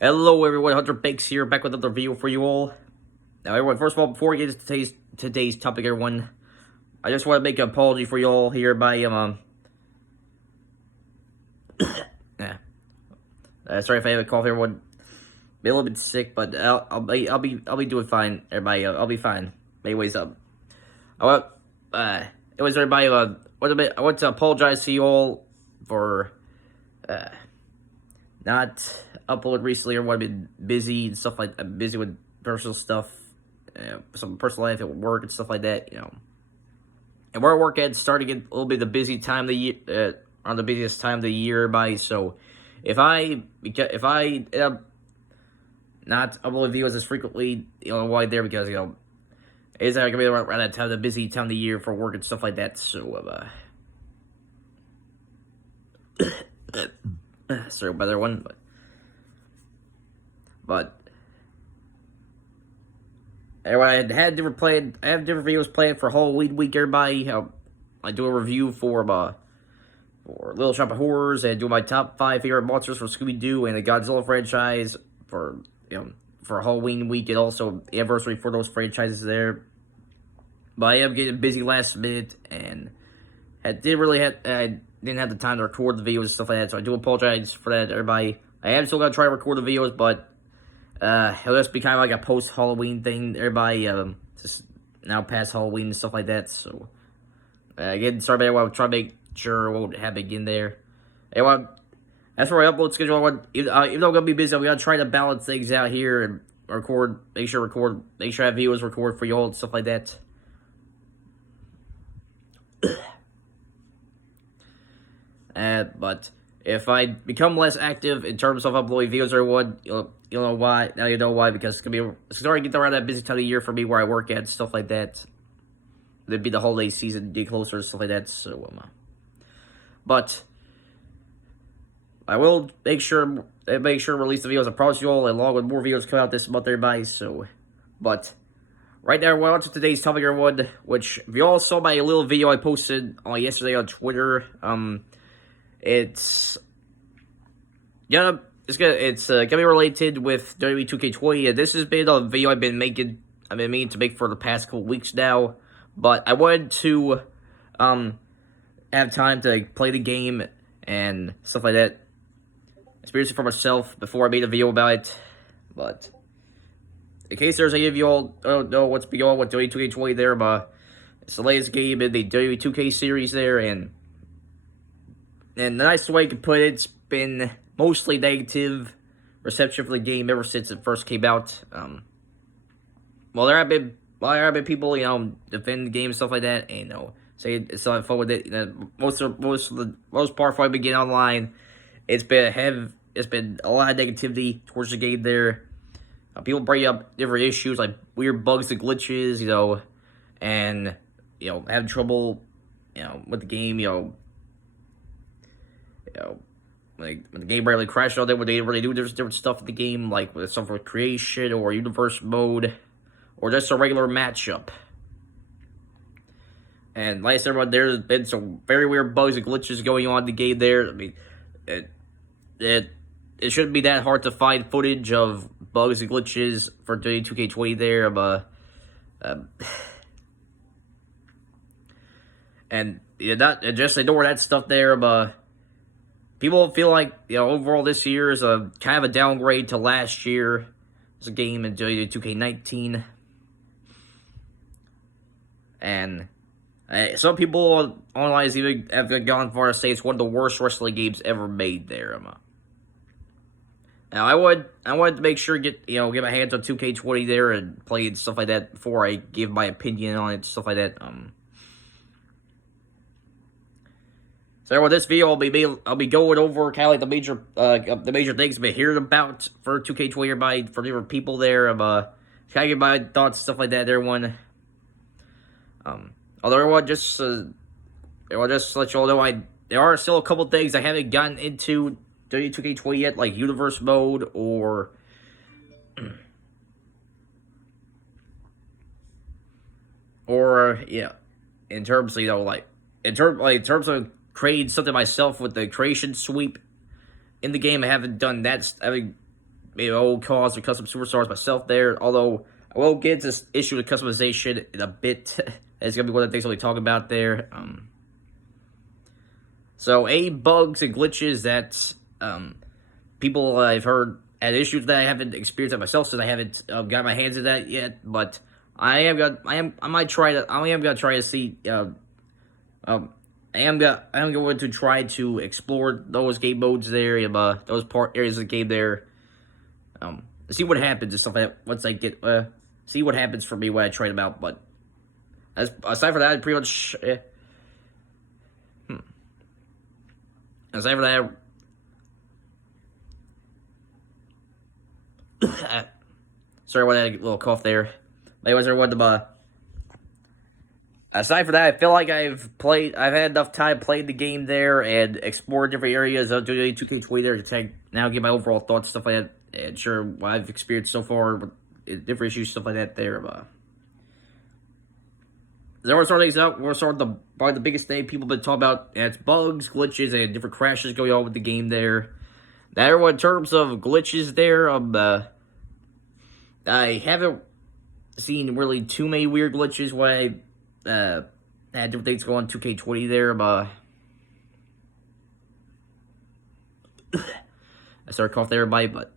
Hello everyone, Hunter Bakes here, back with another video for you all. Now everyone, first of all, before we get into today's topic, everyone, I just want to make an apology for you all here by, yeah. Sorry if I have a cough, everyone. Be a little bit sick, but I'll be doing fine, everybody. I'll be fine. Anyways, I want, anyways, everybody, I want to apologize to you all for, not uploaded recently, or I've been busy and stuff like I'm busy with personal stuff, some personal life at work and stuff like that, And where I work at, starting to get a little bit the busy time of the year, on the busiest time of the year, by so if I end up not uploading videos as frequently, why there because it's not gonna be around that time, the busy time of the year for work and stuff like that. So sorry about that one, but anyway, I have different videos planned for Halloween week. Everybody, I do a review for Little Shop of Horrors, and do my top 5 favorite monsters from Scooby Doo and the Godzilla franchise for for Halloween week, and also anniversary for those franchises there. But I am getting busy last minute, and I didn't have the time to record the videos and stuff like that, so I do apologize for that, everybody. I am still gonna try to record the videos, but it'll just be kind of like a post-Halloween thing, everybody, just now past Halloween and stuff like that, so, again, sorry about that, I'll try to make sure it won't happen again there. Anyway, as for my upload schedule, even though I'm gonna be busy, I'm gonna try to balance things out here and make sure I have videos record for you all and stuff like that. But if I become less active in terms of uploading videos, everyone, you'll know why. Now you know why, because it's starting to get around that busy time of the year for me where I work at and stuff like that. It'd be the holiday season, get closer and stuff like that. So, but I will make sure to release the videos. I promise you all, along with more videos come out this month, everybody. So, but right now, we're on to today's topic, everyone. Which, if you all saw my little video I posted yesterday on Twitter, it's gonna be related with WWE 2K20, and this has been a video I've been meaning to make for the past couple weeks now. But I wanted to have time to play the game and stuff like that, experience it for myself before I made a video about it. But in case there's any of you all don't know what's going on with WWE 2K20 there, but it's the latest game in the WWE 2K series there, and the nicest way I can put it, it's been mostly negative reception for the game ever since it first came out. Well, there have been people, defend the game and stuff like that, and say it's not fun with it. Most part, before I begin online, it's been a lot of negativity towards the game there. People bring up different issues like weird bugs and glitches, and having trouble, with the game, like when the game barely crashed all day, when they really do different stuff in the game, like with some sort of creation or universe mode, or just a regular matchup. And like I said, everyone, there's been some very weird bugs and glitches going on in the game there. I mean, it shouldn't be that hard to find footage of bugs and glitches for 2K20 there, and just ignore that stuff there, but people feel like, overall this year is a kind of a downgrade to last year. It's a game in 2K19. And some people online even have gone far to say it's one of the worst wrestling games ever made there. Now, I wanted to make sure get my hands on 2K20 there and play and stuff like that before I give my opinion on it, stuff like that. So with this video, I'll be going over kind of like the major things I've been hearing about for 2K20 for different people there. Kind of get my thoughts, stuff like that. Everyone, although everyone just let you all know, there are still a couple things I haven't gotten into 2K20 yet, like universe mode or in terms of creating something myself with the creation sweep in the game. I haven't done that. I haven't maybe old cause of custom superstars myself there. Although I will get into this issue of customization in a bit. It's gonna be one of the things I'll be talking about there. So bugs and glitches that people I've heard had issues that I haven't experienced that myself, so I haven't got my hands on that yet. But I am gonna try to see. I am going to try to explore those game modes there, those areas of the game there. See what happens and stuff like that once I get see what happens for me when I try them out. But aside from that, I pretty much. Aside from that, sorry, I had a little cough there. But anyways, everyone, aside from that, I feel like I've had enough time playing the game there and explored different areas of WWE 2K20 there to now give my overall thoughts, stuff like that, and share what I've experienced so far with different issues, stuff like that there. Then we're starting things out. We're starting probably the biggest thing people have been talking about. And it's bugs, glitches, and different crashes going on with the game there. Now, everyone, in terms of glitches there, I haven't seen really too many weird glitches when I had different things going on 2K20 there. I started coughing there, everybody, but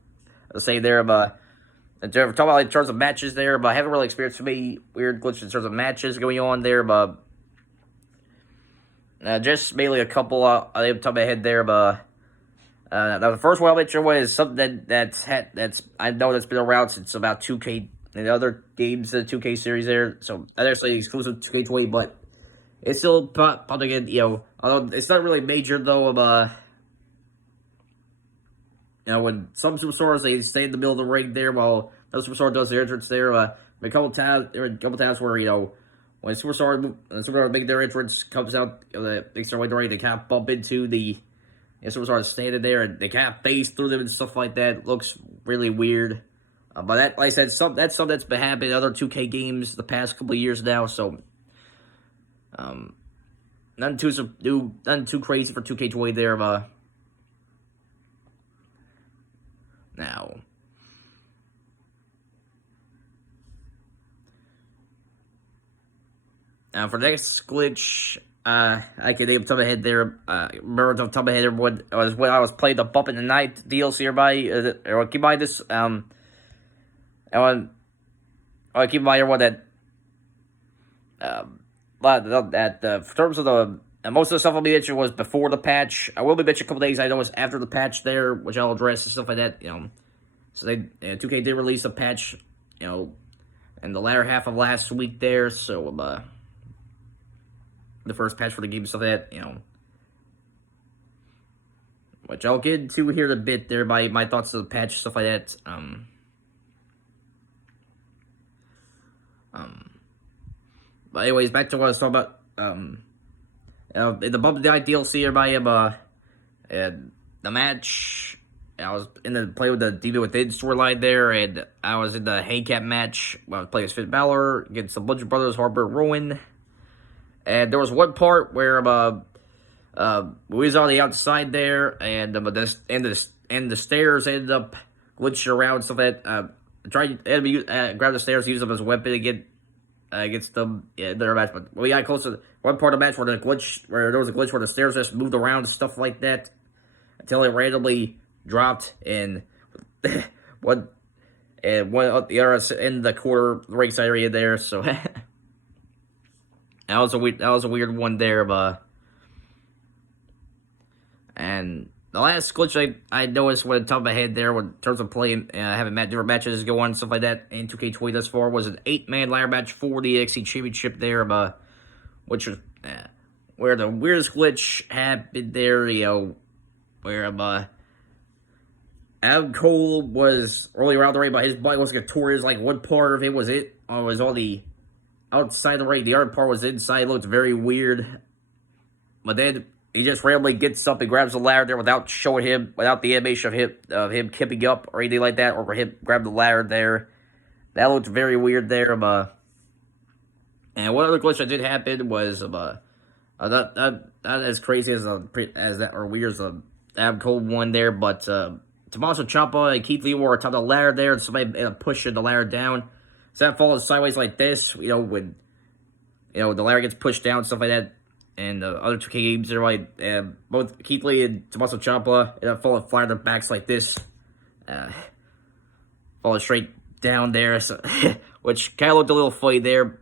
I'll say there, talking about in terms of matches there, but I haven't really experienced too many weird glitches in terms of matches going on there, but just mainly a couple on the top of my head there, but now the first one I'll mention was something I know that's been around since about 2K and the other games in the 2K series there, so not actually exclusive to 2K20, but it's still popping in, although it's not really major though, when some superstars, they stay in the middle of the ring there while no superstar does their entrance there. There were a couple times where, when superstars make their entrance, comes out, they start way to ring, they kind of bump into the superstars standing there, and they kind of phase through them and stuff like that. It looks really weird. But that, like I said, that's something that's been happening in other 2K games the past couple of years now, so nothing too crazy for 2K20 there, now. Now for the next glitch, I can name off the top of my head there. Remember off the top of my head, everyone, was when I was playing the Bump in the Night DLC. Everybody, keep in mind this. I keep in mind everyone that. In terms of most of the stuff I'll be mentioning was before the patch. I will be mentioning a couple days I know was after the patch there, which I'll address and stuff like that. So 2K did release a patch, in the latter half of last week there. So the first patch for the game and stuff like that, which I'll get into here in a bit there by my thoughts of the patch, stuff like that. But anyways, back to what I was talking about. In the Bump in the Night DLC, everybody, and the match, I was in the play with the Demon Within storyline there, and I was in the handicap match. I was playing as Finn Balor against the Bludgeon Brothers, Harper Rowan. And there was one part where we was on the outside there, and the stairs ended up glitching around and stuff like that. Tried to grab the stairs, use them as a weapon against them in their match. But we got close to one part of the match where there was a glitch where the stairs just moved around and stuff like that until it randomly dropped and one up the other in the corner ringside area there. So that was a weird one there, and the last glitch I noticed when top of my head there, in terms of playing, having different matches go on, stuff like that, in 2K20 thus far, was an 8-man ladder match for the NXT Championship there, which was where the weirdest glitch happened there, where Adam Cole was rolling around the ring, but his body was contorted. Like one part of it was on the outside the ring, the other part was inside. It looked very weird, but then he just randomly gets up and grabs the ladder there without the animation of him kipping up or anything like that, or him grab the ladder there. That looked very weird there. And one other glitch that did happen was not as crazy as that or weird as the Adam Cole one there, but Tommaso Ciampa and Keith Lee were on top of the ladder there, and somebody pushing the ladder down. So that falls sideways like this, when the ladder gets pushed down, stuff like that. And the other 2K games, they're like, both Keith Lee and Tommaso Ciampa end up falling flat on their backs like this. Falling straight down there, so, which kind of looked a little funny there.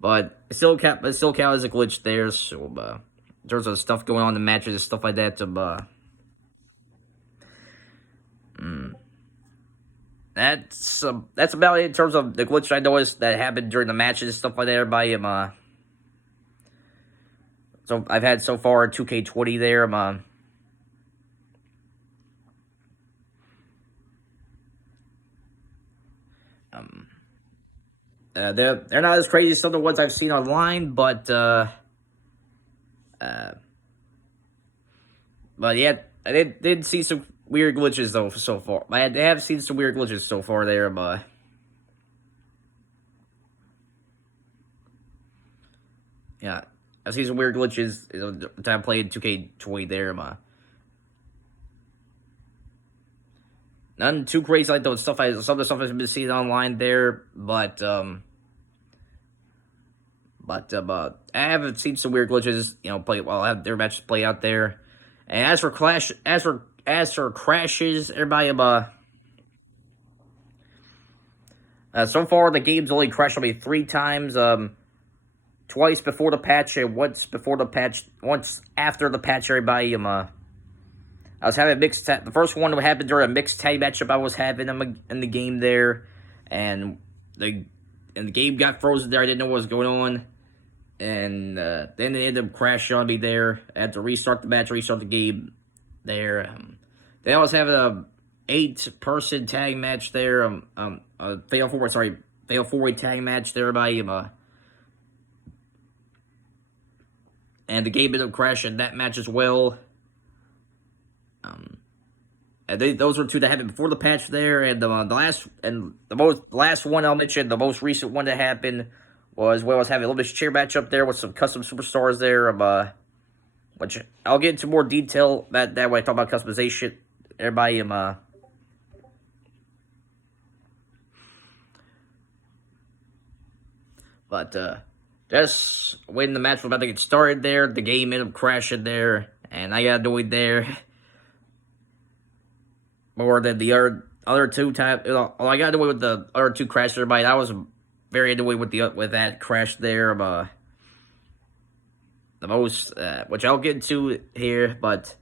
But it still count as a glitch there, so, in terms of stuff going on in the matches and stuff like that, that's about it in terms of the glitch I noticed that happened during the matches and stuff like that. Everybody, so I've had so far 2K20 there. They're not as crazy as some of the ones I've seen online, but yeah, I did see some weird glitches though so far. I have seen some weird glitches so far there, but yeah, I've seen some weird glitches the time I played 2K20 there, Nothing too crazy like those some of the stuff I've been seeing online there, but I haven't seen some weird glitches, play while have their matches play out there. And as for crashes, everybody so far the game's only crashed on me 3 times. Twice before the patch and once after the patch. Everybody I was having the first one that happened during a mixed tag matchup I was having in the game there, and the game got frozen there. I didn't know what was going on, and then it ended up crashing on me there. I had to restart the match, restart the game there. Then I was having a 8-person tag match there. A fatal 4-way tag match there. Everybody and the game ended up crashing that match as well. And those were 2 that happened before the patch there, and the last one I'll mention, the most recent one that happened was when I was having a little bit of chair match up there with some custom superstars there, which I'll get into more detail that when I talk about customization. Everybody but just when the match was about to get started there, the game ended up crashing there, and I got annoyed there. More than the other 2 times. I got annoyed with the other 2 crashes. Everybody, I was very annoyed with that crash there. The most, which I'll get into here, but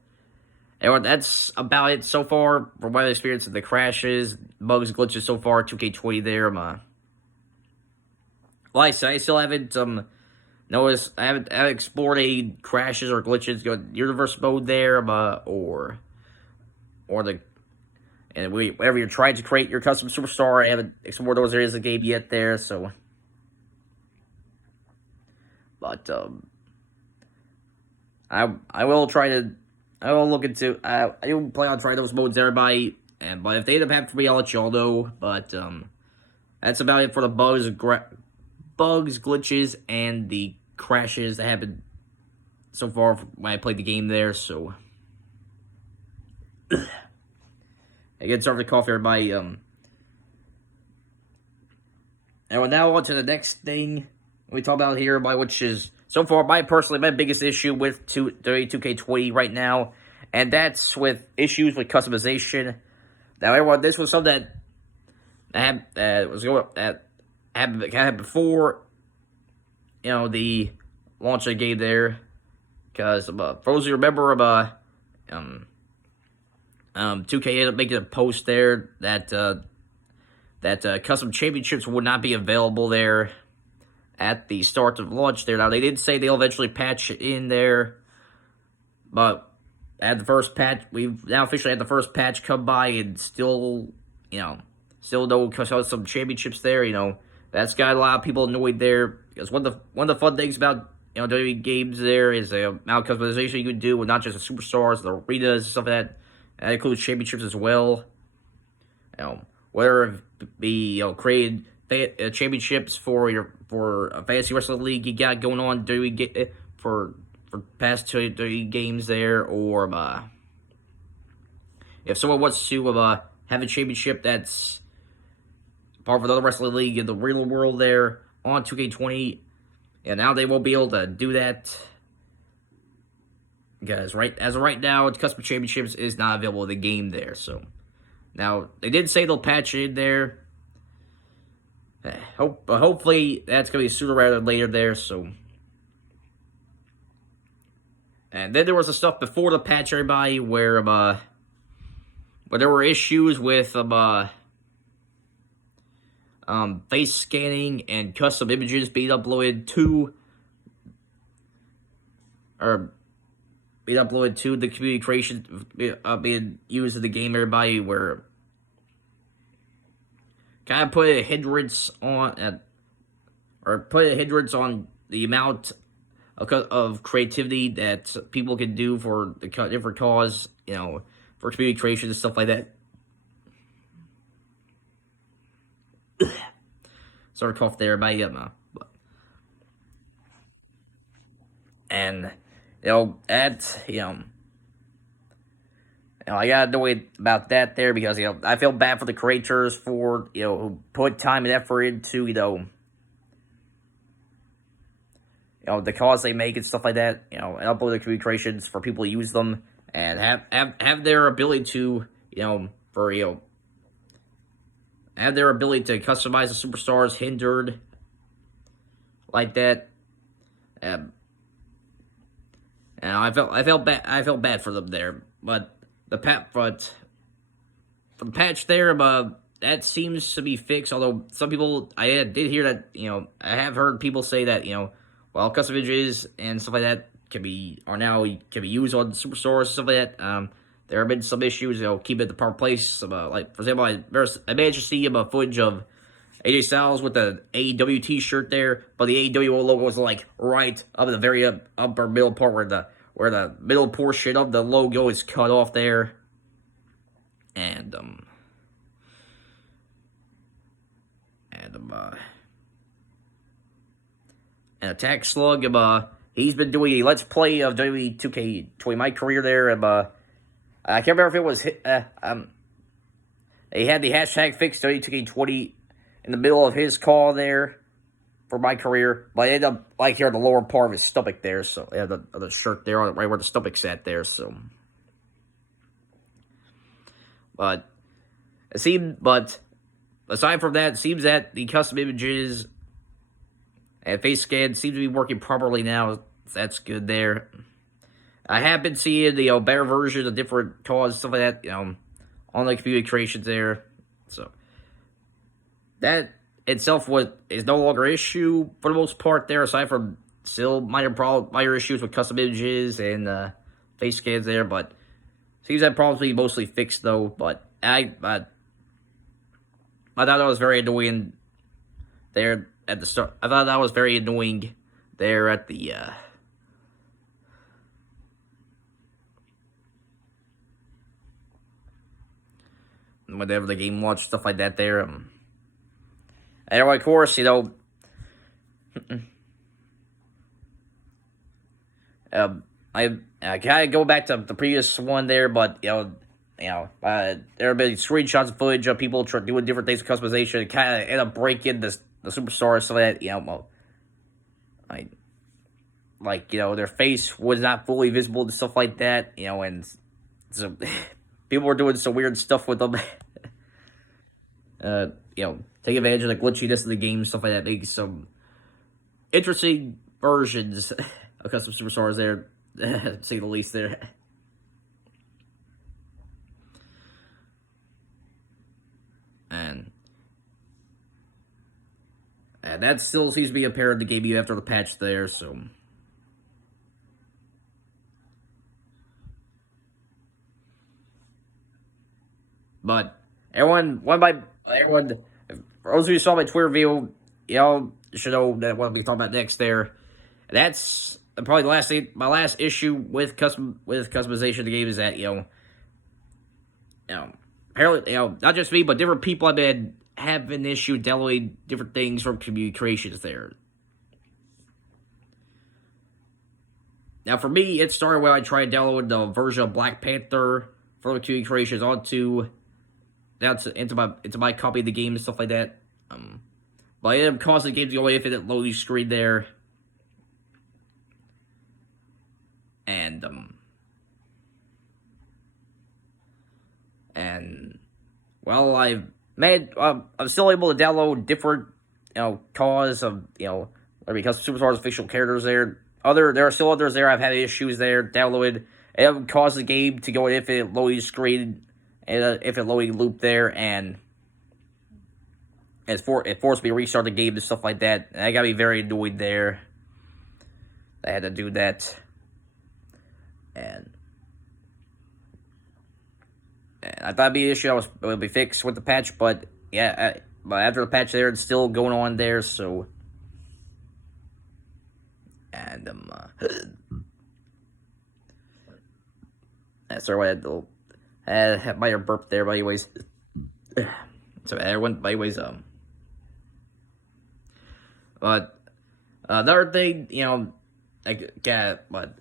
anyway, that's about it so far from my experience of the crashes, bugs, glitches so far. 2K20 there. Like I said, I still haven't noticed. I haven't explored any crashes or glitches. Go universe mode there, or the. And whenever you're trying to create your custom superstar, I haven't explored those areas of the game yet there, so. But, I will look into, I will plan on trying those modes, everybody, but if they end up happening for me, I'll let y'all know, but, that's about it for the bugs, glitches, and the crashes that happened so far when I played the game there, so. Again, sorry for the cough, everybody. And we're now on to the next thing we talk about here, which is, so far, my biggest issue with 2K20 right now, and that's with issues with customization. Now, everyone, this was something that happened before, the launch of the game there, because, for those of you who remember, 2K ended up making a post there that custom championships would not be available there at the start of launch there. Now, they did say they'll eventually patch it in there, but at the first patch, we've now officially had the first patch come by, and still no custom championships there. That's got a lot of people annoyed there, because one of the fun things about WWE games there is the amount of customization you can do with not just the superstars, the arenas, and stuff like that. That includes championships as well. Whether it be created championships for a fantasy wrestling league you got going on, do we get for past 2 games there, or if someone wants to have a championship that's part of another wrestling league in the real world there on 2K20, and now they won't be able to do that because as of right now, custom championships is not available in the game there. So now they did say they'll patch it in there. Hopefully that's gonna be sooner rather than later there. So, and then there was the stuff before the patch, everybody, where there were issues with face scanning and custom images being uploaded to the community creation being used in the game, everybody, where kind of put a hindrance on the amount of creativity that people can do for the different cause, for community creation and stuff like that. Sort of cough there, everybody. And I gotta know about that there because I feel bad for the creators for who put time and effort into the cause they make and stuff like that. And upload the community creations for people to use them and have their ability to have their ability to customize the superstars hindered like that. And I felt bad for them there, but the patch there, that seems to be fixed. Although some people, I did hear that I have heard people say that while custom images and stuff like that can be used on superstores and stuff like that. There have been some issues, keep it in the proper place. Like for example, I managed to see footage of AJ Styles with the AEW T-shirt there, but the AEW logo was like right up in the very upper middle part where the middle portion of the logo is cut off there, and Attack Slug, he's been doing a Let's Play of WWE 2K20 My Career there, and I can't remember if it was he had the hashtag fixed WWE 2K20 in the middle of his call there for My Career, but I ended up here in the lower part of his stomach there, so yeah, the shirt there, right where the stomach's at there, so. But aside from that, it seems that the custom images and face scan seem to be working properly now. That's good there. I have been seeing the better versions of different causes, stuff like that, on the community creations there. So that itself is no longer an issue for the most part there, aside from still minor issues with custom images and face scans there, but seems that probably mostly fixed though. But I thought that was very annoying there at the start. I thought that was very annoying there at the whenever the game launched, stuff like that there. And of course, I kind of go back to the previous one there, but there have been screenshots and footage of people doing different things with customization and kind of end up breaking the superstars, so that their face was not fully visible and stuff like that, and so people were doing some weird stuff with them. Take advantage of the glitchiness of the game, stuff like that, making some interesting versions of custom superstars there, to say the least there. And that still seems to be apparent in the game even after the patch there, so. But everyone, for those of you who saw my Twitter video, y'all should know that what we talk about next there. That's probably my last issue with customization of the game is that apparently not just me but different people have been having an issue downloading different things from community creations there. Now for me, it started when I tried downloading the version of Black Panther further community creations into my copy of the game and stuff like that. But I ended up causing the game to go infinite loading screen there. And well, I'm still able to download different, cause of, because Superstar's official characters there. There are still others there. I've had issues there. Downloaded, it caused the game to go in infinite loading screen, and infinite loading loop there, and it forced me to restart the game and stuff like that. And I got me very annoyed there. I had to do that, and I thought it'd be an issue. It would be fixed with the patch, but yeah, but after the patch there, it's still going on there. So, and sorry, I had my burp there. But anyways, so everyone, but anyways, but another thing, but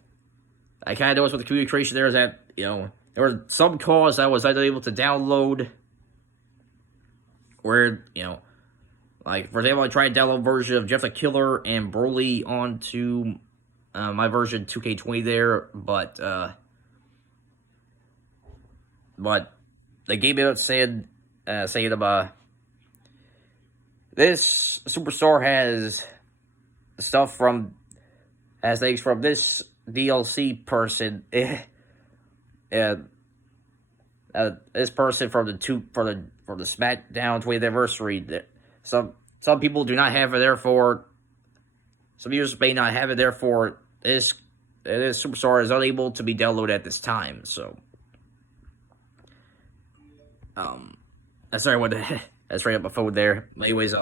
I kind of noticed with the community creation there is that there were some calls I was unable to download where, like, for example, I tried to download a version of Jeff the Killer and Broly onto my version 2K20 there, but the game ended up saying this superstar has things from this DLC person. This person from the SmackDown 20th anniversary. Some people do not have it, therefore some users may not have it. Therefore, this superstar is unable to be downloaded at this time. So, sorry, what? That's right up my phone there. Anyways,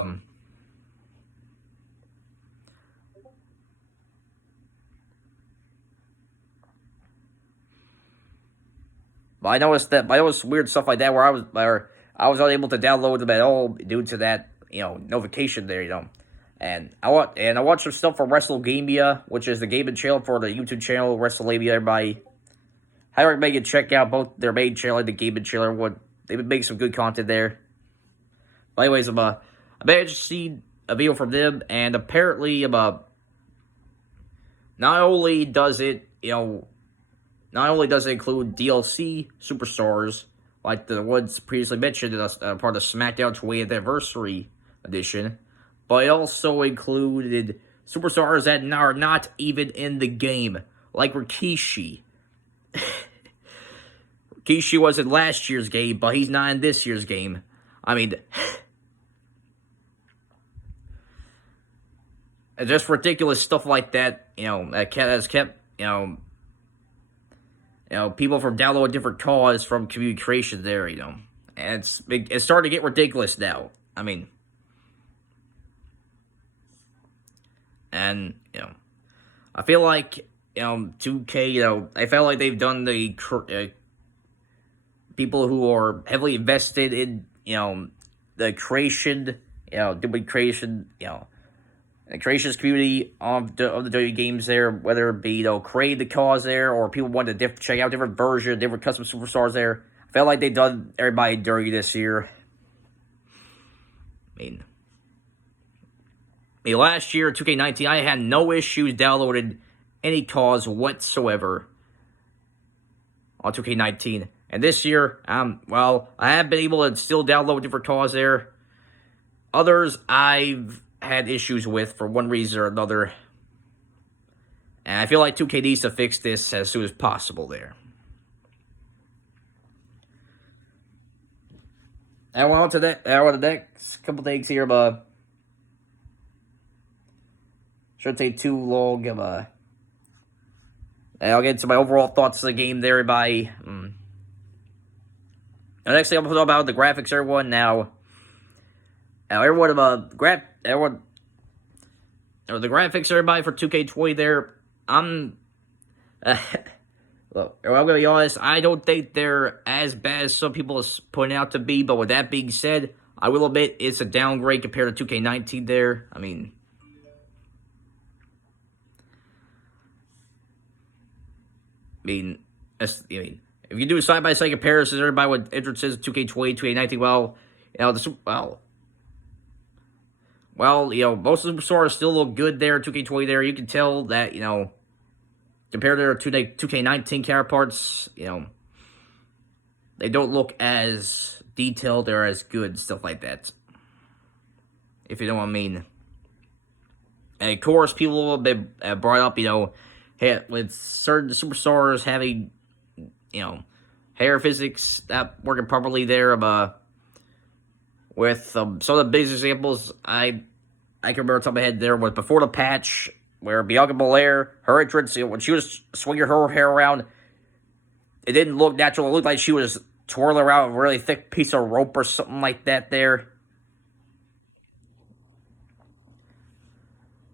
but I noticed weird stuff like that where I was unable to download them at all due to that notification there, And I watched some stuff from WrestleGamia, which is the gaming channel for the YouTube channel WrestleGamia. Everybody, I recommend you check out both their main channel and the gaming channel. They've been making some good content there. But anyways, I managed to see a video from them, and apparently, not only does it include DLC superstars like the ones previously mentioned in part of the SmackDown 20th Anniversary Edition, but it also included superstars that are not even in the game, like Rikishi. Rikishi was in last year's game, but he's not in this year's game. I mean, just ridiculous stuff like that, that has kept, people from downloading different cause from community creation there, and it's starting to get ridiculous now. I mean, and I feel like 2K, I felt like they've done the people who are heavily invested in the creation, the creations community of the WWE games there, whether it be create the cause there, or people want to check out different versions, different custom superstars there. I felt like they've done everybody dirty this year. I mean, last year, 2K19, I had no issues downloading any cause whatsoever on 2K19. And this year, I have been able to still download different cause there. Others, I've had issues with for one reason or another. And I feel like 2K needs to fix this as soon as possible there. And on to the next couple things here, but shouldn't take too long. I'll get into my overall thoughts of the game there by. The next thing I'm going to talk about the graphics, everyone. Now everyone, the graphics, everybody, for 2K20 there, look, I'm going to be honest, I don't think they're as bad as some people are pointing out to be, but with that being said, I will admit it's a downgrade compared to 2K19 there. I mean, if you do side-by-side comparisons, everybody with entrances 2K20, 2K19, well, most of the superstars still look good there, 2K20 there. You can tell that, compared to their 2K19 counterparts, they don't look as detailed or as good, stuff like that. If you know what I mean. And of course, people have been brought up, with certain superstars having, hair physics not working properly there. With some of the biggest examples I can remember off the top of my head there was before the patch, where Bianca Belair, her entrance, when she was swinging her hair around, it didn't look natural. It looked like she was twirling around a really thick piece of rope or something like that there.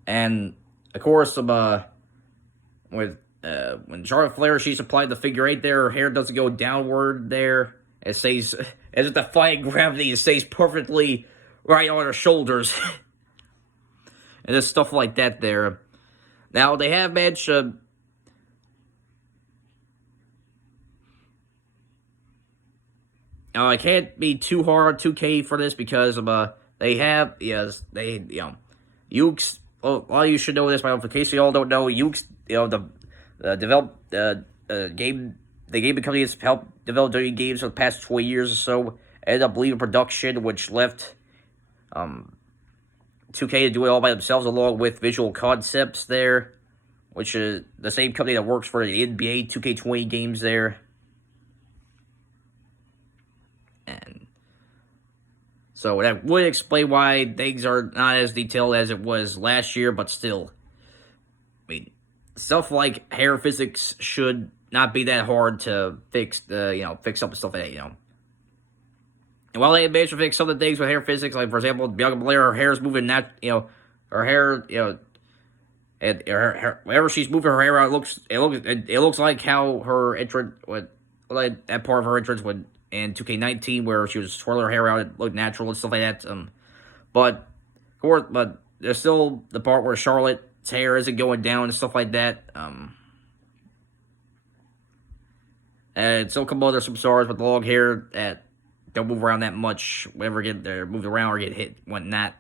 And of course, with when Charlotte Flair, she's applied the figure eight there, her hair doesn't go downward there. It stays, as if defying gravity, it stays perfectly right on her shoulders. And just stuff like that there. Now, they have managed I can't be too hard on 2K for this because they have, Ukes, well, a lot of you should know this, but in case you all don't know, Ukes, the game company has helped develop WWE games for the past 20 years or so, ended up leaving production, which left 2K to do it all by themselves, along with Visual Concepts there, which is the same company that works for the NBA 2K20 games there. And so that would explain why things are not as detailed as it was last year, but still, stuff like hair physics should not be that hard to fix. Fix up and stuff like that. And while they managed to fix some of the things with hair physics, like for example, Bianca Belair, her hair is moving her hair, and whenever she's moving her hair out, it looks like how her entrance like that part of her entrance would in 2K19, where she was twirling her hair out, it looked natural and stuff like that. But of course, there's still the part where Charlotte's hair isn't going down and stuff like that. And still come other superstars with long hair that don't move around that much, whenever they're moved around or get hit, whatnot,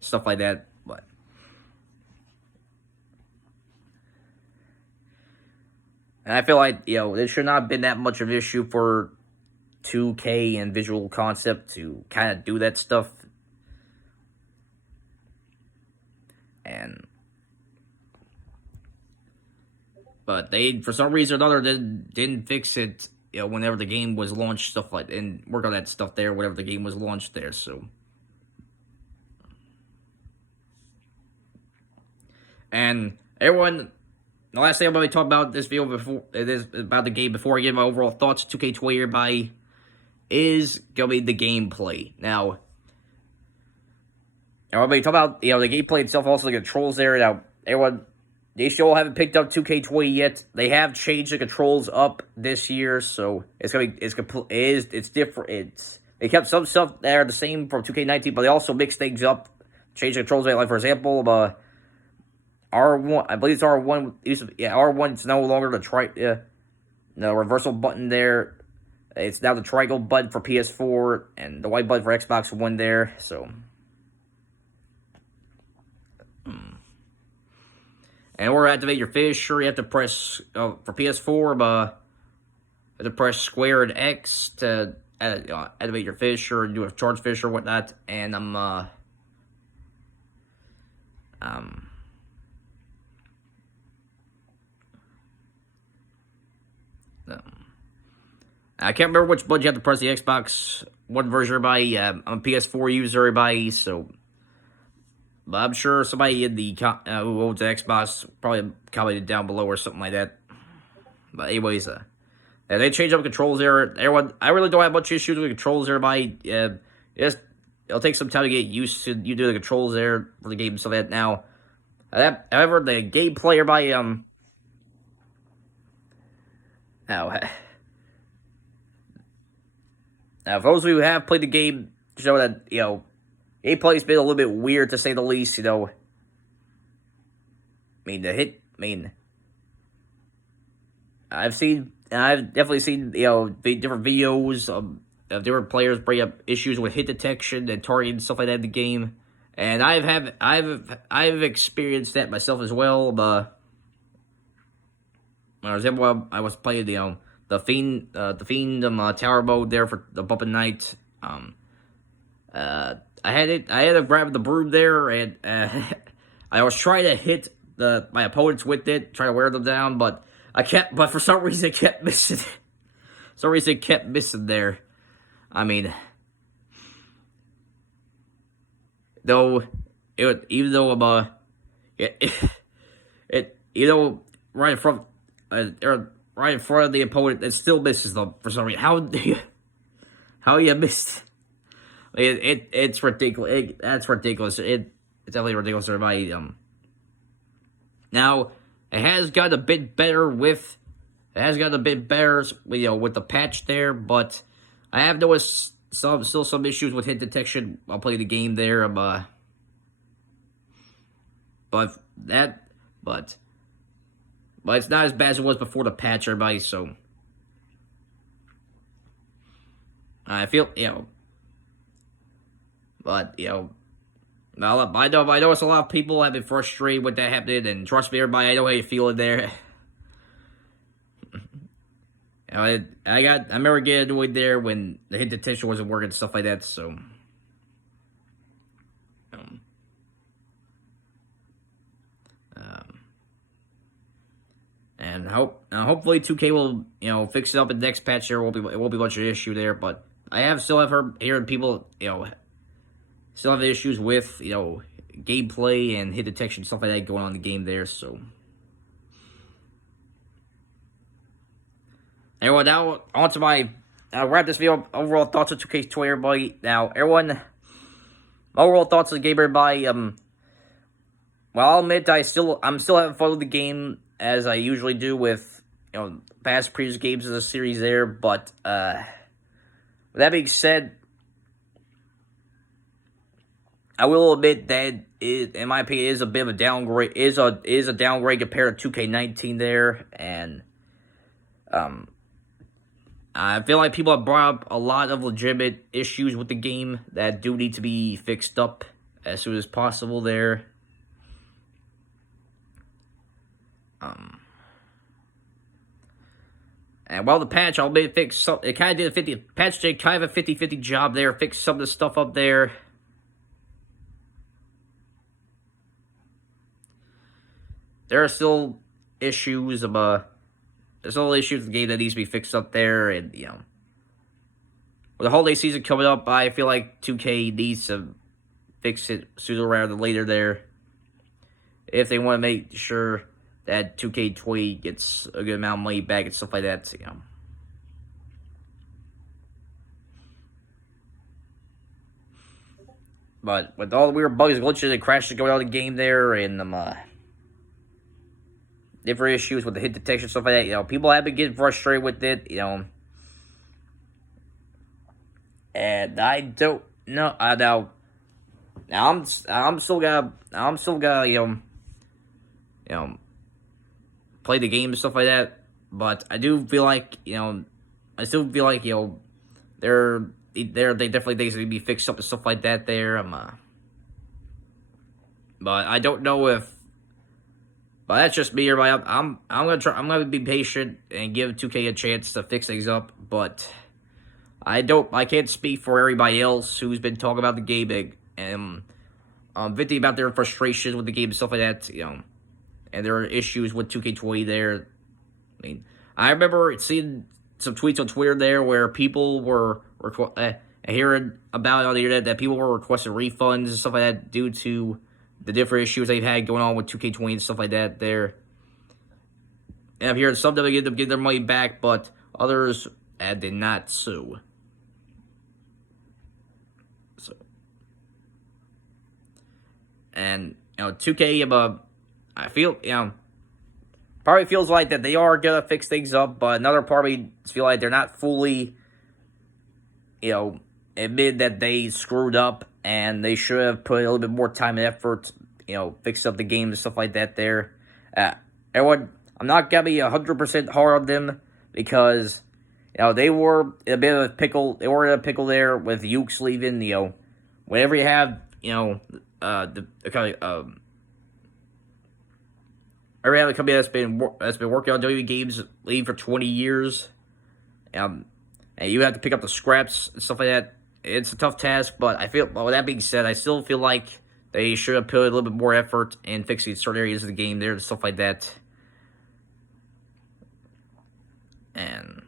stuff like that. But and I feel like there should not have been that much of an issue for 2K and Visual Concept to kind of do that stuff. But they, for some reason or another, didn't fix it, whenever the game was launched, stuff like, and work on that stuff there, whenever the game was launched there, so. And everyone, the last thing I'm going to talk about this video about the game before I give my overall thoughts, 2K20 everybody, is going to be the gameplay. Now, I'm going to talk about, the gameplay itself, also the controls there. Now, everyone, they still haven't picked up 2K20 yet. They have changed the controls up this year, so it's different. They kept some stuff there the same from 2K19, but they also mixed things up, changed the controls. Like for example, R1, I believe it's R1. R1. It's no longer the reversal button there. It's now the triangle button for PS4 and the white button for Xbox One there. So. And in order to activate your finisher, you have to press, for PS4, you have to press square and X to activate your finisher and do a charge finisher or whatnot. And I can't remember which button you have to press. The Xbox One version, everybody. I'm a PS4 user, everybody, so. But I'm sure somebody in the who owns the Xbox probably commented down below or something like that. But anyways, they changed up controls there. Everyone, I really don't have much issues with the controls there. It'll take some time to get used to you do the controls there for the game and stuff like that. Now, however, the gameplay, everybody, now, for those of you who have played the game, you know that gameplay's been a little bit weird, to say the least, I've seen And I've definitely seen, different videos of different players bring up issues with hit detection and targeting and stuff like that in the game. And I've experienced that myself as well. When I was playing the Fiend tower mode there for the Bump and Night. I had to grab the broom there, and I was trying to hit my opponents with it, trying to wear them down, but for some reason, it kept missing. For some reason, it kept missing there. I mean, even though I'm right in front, right in front of the opponent, it still misses them for some reason. How you missed? It's ridiculous. That's ridiculous. It's definitely ridiculous for everybody. Now it has got a bit better with the patch there, but I have noticed still some issues with hit detection while playing the game there. But it's not as bad as it was before the patch, everybody. So I feel but I know it's a lot of people have been frustrated with that happening, and trust me, everybody, I know how you feel in there. I remember getting annoyed there when the hit detection wasn't working and stuff like that. So, and hopefully 2K will fix it up in the next patch. There it won't be much of an issue there, but I still have heard people still have issues with gameplay and hit detection, stuff like that going on in the game there. So anyway, now on to I'll wrap this video up. Overall thoughts on 2K20, everybody. Now, everyone, my overall thoughts on the game, everybody. Well, I'll admit I'm still having fun with the game as I usually do with past previous games of the series there. But with that being said, I will admit that in my opinion, is a bit of a downgrade. Is a downgrade compared to 2K19 there, and I feel like people have brought up a lot of legitimate issues with the game that do need to be fixed up as soon as possible there. And while the patch, I'll maybe fix some. It kind of did patch did kind of a 50-50 job there. Fix some of the stuff up there. There are still issues with the game that needs to be fixed up there, and with the holiday season coming up, I feel like 2K needs to fix it sooner rather than later there, if they want to make sure that 2K20 gets a good amount of money back and stuff like that. But with all the weird bugs, glitches, and crashes going on in the game there, and different issues with the hit detection, stuff like that. People have been getting frustrated with it, and I don't know. Now I'm still gonna play the game and stuff like that. But I do feel like I still feel like they definitely things need to be fixed up and stuff like that there. But I don't know if. But that's just me, everybody. I'm gonna be patient and give 2K a chance to fix things up. But I can't speak for everybody else who's been talking about the game and venting about their frustrations with the game and stuff like that. And there are issues with 2K20 there. I mean, I remember seeing some tweets on Twitter there where people were hearing about it on the internet that people were requesting refunds and stuff like that due to the different issues they've had going on with 2K20 and stuff like that there. And I'm hearing some of them get their money back, but others did not sue. And 2K, I feel probably feels like that they are gonna fix things up, but another part of me feel like they're not fully, admit that they screwed up and they should have put a little bit more time and effort, fix up the game and stuff like that there. Everyone, I'm not gonna be 100% hard on them because they were in a bit of a pickle. They were in a pickle there with Ukes leaving. Whenever you have every other company that's been working on WWE games leave for 20 years, and you have to pick up the scraps and stuff like that. It's a tough task, but with that being said, I still feel like they should have put a little bit more effort in fixing certain areas of the game there and stuff like that. And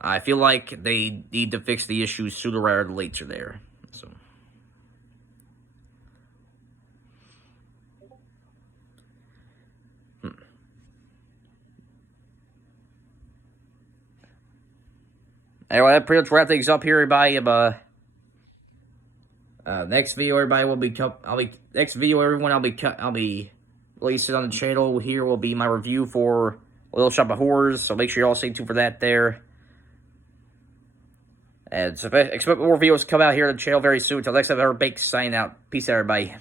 I feel like they need to fix the issues sooner rather than later there. So. Anyway, that pretty much wrap things up here, everybody. Next video, everybody will be. Next video, everyone. I'll be releasing on the channel. Here will be my review for Little Shop of Horrors. So make sure you all stay tuned for that there. And so expect more videos to come out here on the channel very soon. Until next time, everybody, signing out. Peace out, everybody.